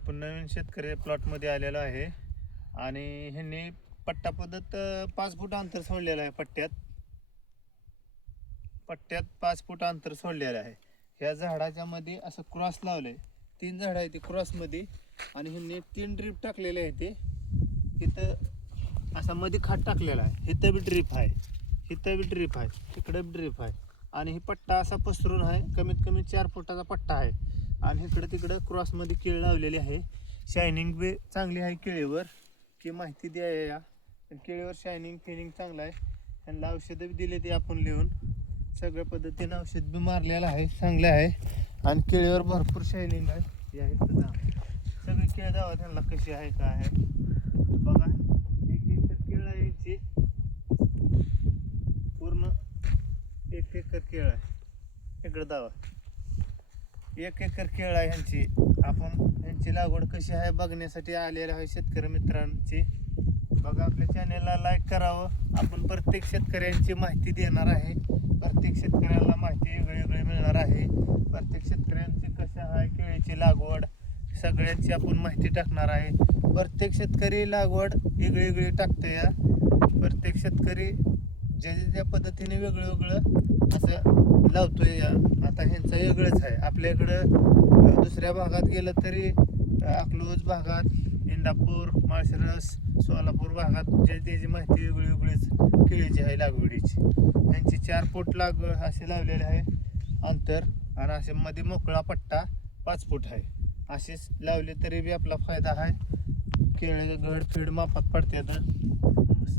आपण नवीन शेतकरी प्लॉटमध्ये आलेलो आहे आणि ह्यांनी पट्टा पद्धत 5 फूट अंतर सोडलेलं आहे. पट्ट्यात 5 फूट अंतर सोडलेलं आहे. ह्या झाडाच्या मध्ये असं क्रॉस लावलंय. 3 झाड आहे ते क्रॉस मध्ये आणि ह्यांनी 3 ड्रीप टाकलेले आहे. ते इथं असा मध्ये खाट टाकलेला आहे. इथं बी ड्रीप आहे, इथं बी ड्रीप आहे, इकडे बी ड्रीप आहे आणि ही पट्टा असा पसरून आहे. कमीत कमी 4 फुटाचा पट्टा आहे आणि इकडे तिकडे क्रॉस मध्ये केळ लावलेली आहे. शायनिंग बी चांगली आहे केळीवर की माहिती द्या या केळीवर शायनिंग फिनिंग चांगला आहे. ह्यांना औषधं बी दिले ते आपण लिहून सगळ्या पद्धतीने औषध बी मारलेलं आहे, चांगले आहे आणि केळीवर भरपूर शायनिंग आहे. या इथं सगळे केळ दावा त्यांना कशी आहे काय आहे बघा. 1 एकर केळ आहे यांची, पूर्ण 1 एकर केळ आहे. इकडे दावा 1 एकर केळ आहे ह्यांची. आपण यांची लागवड कशी आहे बघण्यासाठी आलेले आहे शेतकरी मित्रांची. बघा, आपल्या चॅनेलला लाईक करावं. आपण प्रत्येक शेतकऱ्यांची माहिती देणार आहे. प्रत्येक शेतकऱ्याला माहिती वेगळी मिळणार आहे. प्रत्येक शेतकऱ्यांची कशी आहे केळीची लागवड सगळ्यांची आपण माहिती टाकणार आहे. प्रत्येक शेतकरी लागवड वेगळी टाकते. या प्रत्येक शेतकरी ज्या पद्धतीने वेगळं असं लावतोय. या आता ह्यांचं वेगळंच आहे. आपल्या इकडं दुसऱ्या भागात गेलं तरी अकलूज भागात, इंदापूर, माळशिरस, सोलापूर भागात त्याची माहिती वेगळीच केळीची आहे लागवडीची. यांची 4 फूट लागवड असे लावलेले आहे अंतर आणि असे मध्ये मोकळा पट्टा 5 फूट आहे. असेच लावले तरी बी आपला फायदा आहे. केळी घड फीड मापात पडतात.